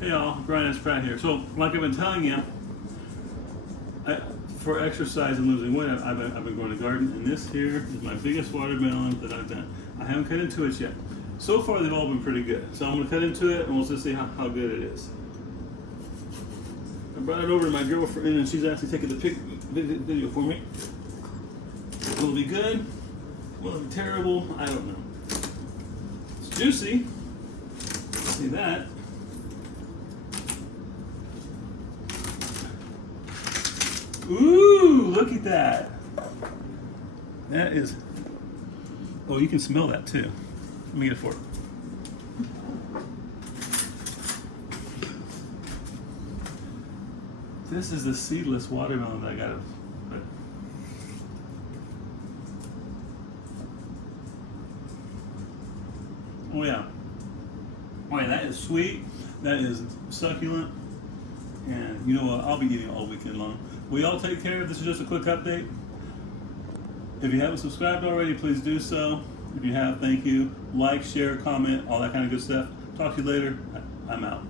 Hey y'all, Brian S. Pratt here. So, like I've been telling you, for exercise and losing weight, I've been growing a garden, and this here is my biggest watermelon that I've done. I haven't cut into it yet. So far, they've all been pretty good. So I'm going to cut into it, and we'll just see how good it is. I brought it over to my girlfriend, and she's actually taking the video for me. Will it be good? Will it be terrible? I don't know. It's juicy. See that? Ooh, look at that. That is, oh, you can smell that too. Let me get a fork. This is the seedless watermelon that I got. Oh yeah. Oh yeah, that is sweet. That is succulent. And you know what? I'll be eating all weekend long. Will y'all take care? This is just a quick update. If you haven't subscribed already, please do so. If you have, thank you. Like, share, comment, all that kind of good stuff. Talk to you later. I'm out.